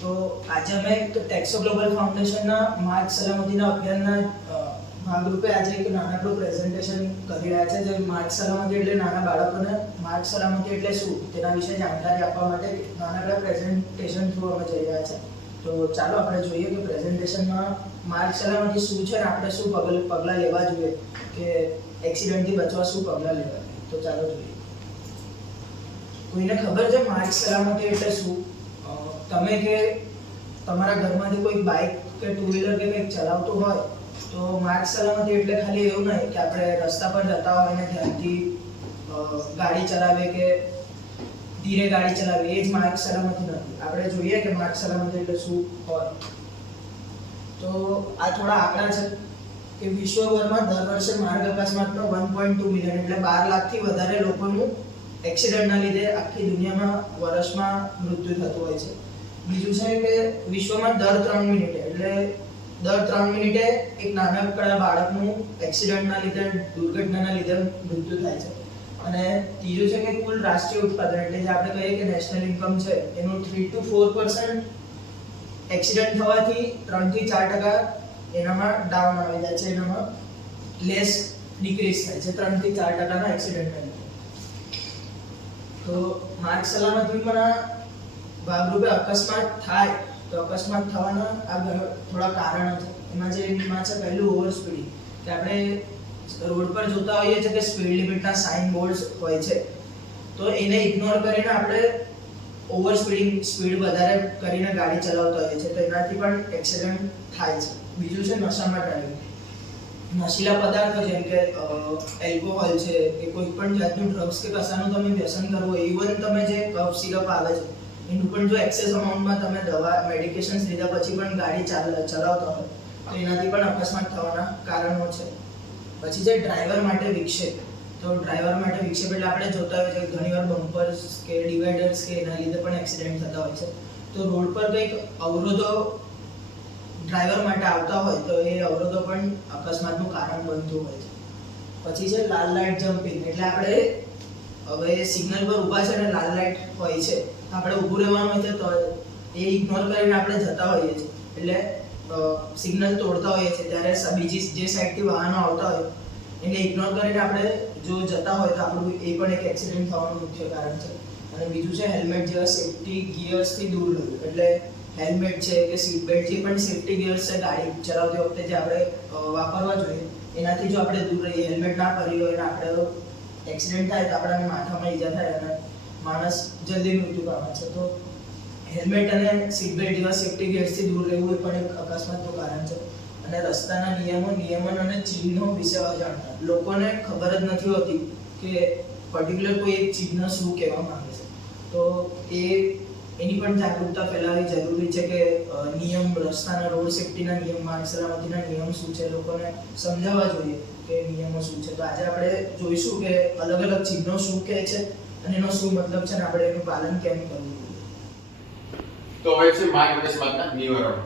તો આજે અમે ટેક્સો ગ્લોબલ ફાઉન્ડેશનના માર્ગ સલામતીના અભિયાનના ભાગરૂપે આજે એક નાનકડું પ્રેઝન્ટેશન કરી રહ્યા છે. જે માર્ગ સલામતી એટલે નાના બાળકોને માર્ગ સલામતી એટલે શું તેના વિશે જાણકારી આપવા માટે નાનકડા પ્રેઝન્ટેશન થ્રુ અમે જઈ રહ્યા છે. તો ચાલો આપણે જોઈએ કે પ્રેઝન્ટેશનમાં માર્ગ સલામતી શું છે અને આપણે શું પગલાં લેવા જોઈએ કે એક્સિડન્ટથી બચવા શું પગલાં લેવા જોઈએ. તો ચાલો જોઈએ. કોઈને ખબર છે માર્ગ સલામતી એટલે શું? તમે કે તમારા ઘરમાંથી કોઈ બાઇક કે ટુ વ્હીલર કે કંઈક ચલાવતું હોય તો માર્ગ સલામતી એટલે ખાલી એવું નહીં કે આપણે રસ્તા પર જતા હોય ને ધ્યાનથી ગાડી ચલાવે કે ધીરે ગાડી ચલાવે, એ જ માર્ગ સલામતી નથી. આપણે જોઈએ કે માર્ગ સલામતી એટલે શું હોય. તો આ થોડા આંકડા છે કે વિશ્વભરમાં દર વર્ષે માર્ગ અકસ્માતનો 1.2 મિલિયન એટલે 12 લાખથી વધારે લોકોનું એક્સિડન્ટના લીધે આખી દુનિયામાં વર્ષમાં મૃત્યુ થતું હોય છે. બીજું છે કે વિશ્વમાં દર 3 મિનિટે એટલે દર 3 મિનિટે એક નાનકડા બાળકનું એક્સિડન્ટના લીધે, દુર્ઘટનાના લીધે મૃત્યુ થાય છે. અને ત્રીજું છે કે કુલ રાષ્ટ્રીય ઉત્પાદન એટલે જે આપણે કહીએ કે નેશનલ ઇન્કમ છે એનું 3 to 4% એક્સિડન્ટ થવાથી 3 થી 4% એનામાં ડાઉન આવી જાય છે, એનામાં લેસ ડિક્રીઝ થાય છે 3 થી 4% એક્સિડન્ટ. તો માર્ગ સલામતીના ભાગરૂપે અકસ્માત થાય તો અકસ્માત થવાના આ થોડા કારણો છે. એમાં છે પહેલું ઓવર સ્પીડિંગ, કે આપણે રોડ પર જોતા હોઈએ છીએ કે સ્પીડ લિમિટના સાઇન બોર્ડ્સ હોય છે, તો એને ઇગ્નોર કરીને આપણે ઓવર સ્પીડ વધારે કરીને ગાડી ચલાવતા હોઈએ છીએ, તો એનાથી પણ એક્સિડન્ટ થાય છે. બીજું છે નશામાં ડ્રાઇવિંગ. નશીલા પદાર્થો જેમ કે એલ્કોહોલ છે કે કોઈ પણ જાતનું ડ્રગ્સ કે કશાનું તમે વ્યસન કરવો, ઇવન તમે જે કફ સિરપ આવે છે એનું પણ જો એક્સેસ અમાઉન્ટમાં તમે દવા મેડિકેશન્સ લીધા પછી પણ ગાડી ચલાવતા હોય તો એનાથી પણ અકસ્માત થવાના કારણો છે. પછી છે ડ્રાઈવર માટે વિક્ષેપ. તો ડ્રાઈવર માટે વિક્ષેપ એટલે આપણે જોતા હોઈએ છીએ કે ઘણીવાર બમ્પર્સ કે ડિવાઈડર્સ કે એના લીધે પણ એક્સિડન્ટ થતા હોય છે. તો રોડ પર કંઈક અવરોધો ડ્રાઈવર માટે આવતા હોય તો એ અવરોધો પણ અકસ્માતનું કારણ બનતું હોય છે. પછી છે લાલ લાઇટ જમ્પિંગ, એટલે આપણે હવે સિગ્નલ પર ઊભા છે અને લાલ લાઇટ હોય છે, આપણે ઊભું રહેવાનું હોય છે તો એ ઇગ્નોર કરીને આપણે જતા હોઈએ છીએ, એટલે સિગ્નલ તોડતા હોઈએ છીએ ત્યારે બીજી જે સાઈડથી વાહનો આવતા હોય એને ઇગ્નોર કરીને આપણે જો જતા હોય તો આપણું એ પણ એક એક્સિડન્ટ થવાનું મુખ્ય કારણ છે. અને બીજું છે હેલ્મેટ જેવા સેફ્ટી ગિયર્સથી દૂર રહેવું. એટલે હેલ્મેટ છે કે સીટ બેલ્ટ, જે પણ સેફ્ટી ગિયર્સ છે ગાડી ચલાવતી વખતે જે આપણે વાપરવા જોઈએ એનાથી જો આપણે દૂર રહીએ, હેલ્મેટ ના પહેરી હોય અને આપણે એક્સિડન્ટ થાય તો આપણને માથામાં ઈજા થાય અને માણસ જલ્દી મૃત્યુ પામે છે. તો હેલ્મેટ અને સીટ બેલ્ટ જેવા સેફ્ટી ગિયર્સથી દૂર રહેવું એ પણ એક અકસ્માતનું કારણ છે. અને રસ્તાના નિયમન અને ચિહ્નો વિશે અજાણતા. લોકોને ખબર જ નથી હોતી કે પર્ટિક્યુલર કોઈ એક ચિહ્ન શું કહેવા માંગે છે, તો એની પણ જાગૃતતા ફેલાવવી જરૂરી છે કે નિયમ, રસ્તાના રોડ સેફ્ટીના નિયમ, માર્ગ સલામતીના નિયમ શું છે, લોકોને સમજાવવા જોઈએ કે નિયમો શું છે. તો આજે આપણે જોઈશું કે અલગ અલગ ચિહ્નો શું કહે છે અને એનો શું મતલબ છે અને આપણે એનું પાલન કેમ કરવું જોઈએ. તો હવે છે માર્ગ અકસ્માતના નિવારણ.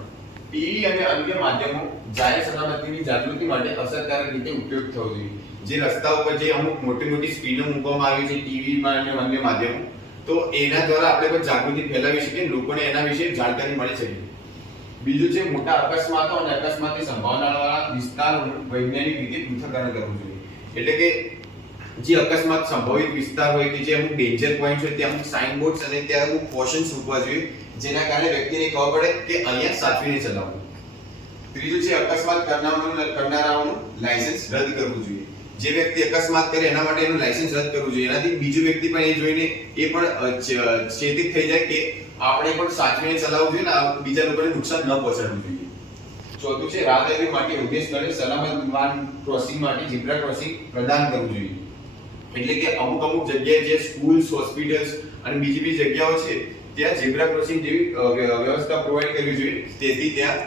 ટીવી અને અન્ય માધ્યમો જાહેર સલામતીની જાગૃતિ માટે અસરકારક રીતે ઉપયોગ થવો જોઈએ. જે રસ્તા ઉપર જે અમુક મોટી સ્ક્રીનો મૂકવામાં આવી છે ટીવીમાં અને અન્ય માધ્યમો, તો એના દ્વારા આપણે પણ જાગૃતિ ફેલાવી શકીએ, લોકોને એના વિશે જાણકારી મળી શકે. બીજું છે મોટા અકસ્માતો અને અકસ્માતની સંભાવનાવાળા વિસ્તારોનું વૈજ્ઞાનિક રીતે પૃથ્થકરણ કરવું જોઈએ. એટલે કે જે અકસ્માત સંભવિત વિસ્તાર હોય કે જે અમુક ડેન્જર પોઈન્ટ હોય ત્યાં અમુક સાઇન બોર્ડ્સ અને ત્યાં અમુક કોશન્સ મૂકવા જોઈએ, જેના કારણે વ્યક્તિને ખબર પડે કે અહીંયા સાચવીને ચલાવવું. ત્રીજું છે અકસ્માત કરનારાઓનું લાયસન્સ રદ કરવું જોઈએ. જે વ્યક્તિ અકસ્માત કરે એના માટે એનું લાયસન્સ રદ કરવું જોઈએ. એનાથી બીજું વ્યક્તિ પણ એ જોઈને એ પણ ચેતિત થઈ જાય કે આપણે પણ સાચવીને ચલાવવું જોઈએ અને બીજા લોકોને નુકસાન ન પહોંચાડવું જોઈએ. ચોથું છે રાહદારીઓ માટે ઉદ્દેશ સ્થળે સલામત માર્ગ ક્રોસિંગ માટે ઝીબ્રા ક્રોસિંગ પ્રદાન કરવું જોઈએ. એટલે કે અમુક જગ્યાએ જે સ્કૂલ્સ, હોસ્પિટલ્સ અને બીજી જગ્યાઓ છે ત્યાં ઝીબ્રા ક્રોસિંગ જેવી વ્યવસ્થા પ્રોવાઈડ કરવી જોઈએ, તેથી ત્યાં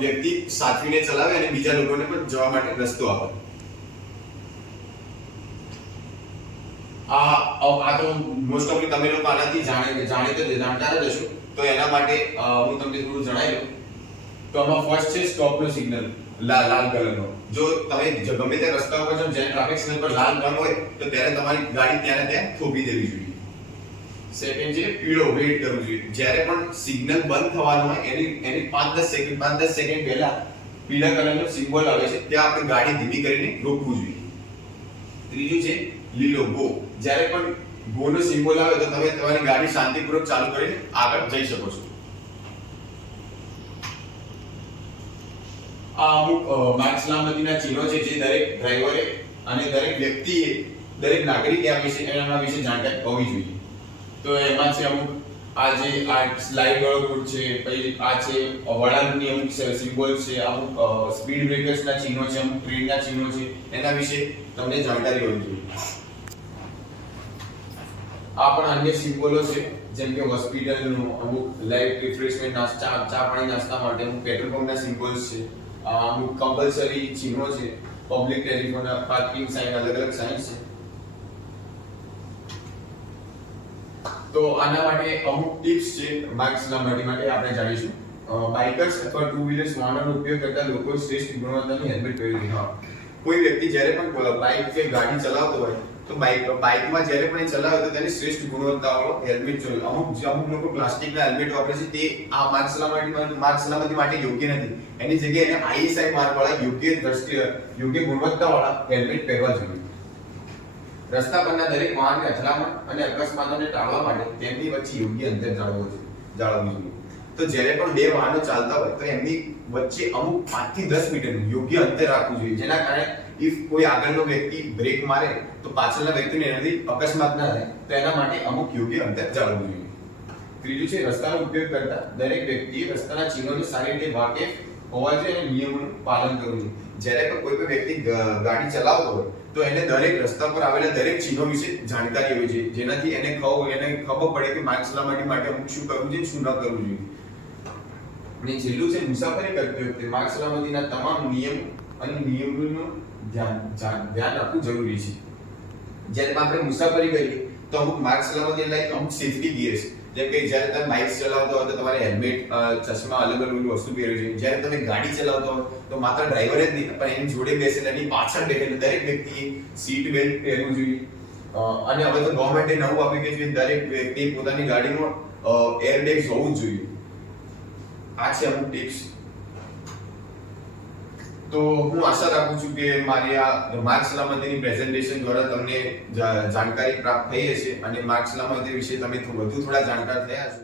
વ્યક્તિ સાચવીને ચલાવે અને બીજા લોકોને પણ જવા માટે રસ્તો આપે. આ તો મોસ્ટ ઓફલી તમે લોકો આનાથી જાણતા જ હશો, તો એના માટે હું તમને થોડું જણાવી દઉં. તો આમાં ફર્સ્ટ છે સ્ટોપનો સિગ્નલ, લાલ કલરનો. જો તમે ગમે તે રસ્તા ઉપર જો ટ્રાફિક સિગ્નલ પર લાલ રંગ હોય તો ત્યારે તમારી ગાડી ત્યાં થોભી દેવી જોઈએ. સેકન્ડ છે પીળો વેઇટ કરવું જોઈએ. જ્યારે પણ સિગ્નલ બંધ થવાનું હોય એની 5-10 સેકન્ડ પહેલા પીળા કલરનો સિમ્બોલ આવે છે ત્યાં આપણે ગાડી ધીમી કરીને રોકવું જોઈએ. ત્રીજું છે લીલો ગો. જ્યારે પણ ગો નો સિમ્બોલ આવે તો તમે તમારી ગાડી શાંતિપૂર્વક ચાલુ કરીને આગળ જઈ શકો છો. આ અમુક માર્ગ સલામતીના ચિહ્નો છે જે દરેક ડ્રાઈવરે અને દરેક વ્યક્તિએ દરેક નાગરિકે એના વિશે જાણકારી હોવી જોઈએ. તો એમાં છે અમુક આ સ્લાઇડ વાળો રૂટ છે, પછી આ છે વળાંકની અમુક સિમ્બોલ છે, અમુક સ્પીડ બ્રેકર્સના ચિહ્નો છે, અમુક ટ્રેનના ચિહ્નો છે, એના વિશે તમને જાણકારી હોવી જોઈએ. આ પણ અન્ય સિમ્બોલો છે જેમ કે હોસ્પિટલનો, અમુક લાઈફ રિફ્રેશમેન્ટ ચા પાણી નાસ્તા માટે, અમુક પેટ્રોલ પંપના સિમ્બોલ્સ છે, અમુક કમ્પલસરી ચિહ્નો છે, પબ્લિક ટેલિફોન, પાર્કિંગ સાઇન, અલગ અલગ સાઇન છે. તો આના માટે અમુક ટિપ્સ છે માર્ગ સલામતી માટે આપણે જાણીશું. બાઇકર્સ અથવા ટુ વ્હીલર્સ વાહનોનો ઉપયોગ કરતા લોકો શ્રેષ્ઠ ગુણવત્તાનું હેલ્મેટ પહેરવું જોઈએ. કોઈ વ્યક્તિ જ્યારે પણ બાઇક કે ગાડી ચલાવતો હોય તો બાઇકમાં જ્યારે પણ એ ચલાવે તો તેને શ્રેષ્ઠ ગુણવત્તાવાળો હેલ્મેટ જોઈએ. અમુક લોકો પ્લાસ્ટિકના હેલ્મેટ વાપરે છે, તે આ માર્ગ સલામતી માટે યોગ્ય નથી. એની જગ્યાએ એને ISI માર્કવાળા યોગ્ય ગુણવત્તાવાળા હેલ્મેટ પહેરવા જોઈએ. રસ્તા પરના દરેક વાહનને અથડામણ અને અકસ્માતોને ટાળવા માટે તેમની વચ્ચે યોગ્ય અંતર જાળવવું જોઈએ. તો જ્યારે પણ બે વાહનો ચાલતા હોય તો એમની વચ્ચે અમુક 5 થી 10 મીટરનું યોગ્ય અંતર રાખવું જોઈએ, જેના કારણે ઇફ કોઈ આગળનો વ્યક્તિ બ્રેક મારે તો પાછળના વ્યક્તિને એનાથી અકસ્માત ન થાય, તો એના માટે અમુક યોગ્ય અંતર જાળવવું જોઈએ. ત્રીજું છે રસ્તાનો ઉપયોગ કરતા દરેક વ્યક્તિએ રસ્તાના ચિહ્નોની સારી રીતે વાકેફ હોવા જોઈએ અને નિયમોનું પાલન કરવું જોઈએ. જ્યારે પણ કોઈ વ્યક્તિ ગાડી ચલાવતો હોય તો એને દરેક રસ્તા પર આવેલા દરેક ચિહ્નો વિશે જાણકારી હોવી જોઈએ, જેનાથી એને ખબર પડે કે માર્ગ સલામતી માટે અમુક શું કરવું જોઈએ, શું ન કરવું જોઈએ. અને છેલ્લું છે મુસાફરી કરતી વખતે માર્ગ સલામતીના તમામ નિયમો અને નિયમોનું ધ્યાન રાખવું જરૂરી છે. જ્યારે આપણે મુસાફરી કરીએ તો અમુક માર્ગ સલામતી એટલે અમુક સેફટી ગિયર્સ, જેમ કે જ્યારે તમે બાઇક ચલાવતા હોય તો તમારે હેલ્મેટ, ચશ્મા, અલગ અલગ વસ્તુ પહેરવી જોઈએ. જ્યારે તમે ગાડી ચલાવતા હોય તો માત્ર ડ્રાઈવર જ નહીં પણ એની જોડે બેસેલા, એની પાછળ બેઠેલા દરેક વ્યક્તિએ સીટ બેલ્ટ પહેરવું જોઈએ. અને હવે તો ગવર્મેન્ટે નવું આપી કે દરેક વ્યક્તિ પોતાની ગાડીમાં એર બેગ્સ હોવું જ જોઈએ. આ છે અમુક ટિપ્સ. તો હું આશા રાખું છું કે મારી આ માર્ગ સલામતીની પ્રેઝન્ટેશન દ્વારા તમને જાણકારી પ્રાપ્ત થઈ હશે અને માર્ગ સલામતી વિશે તમે વધુ થોડા જાણકાર થયા છો.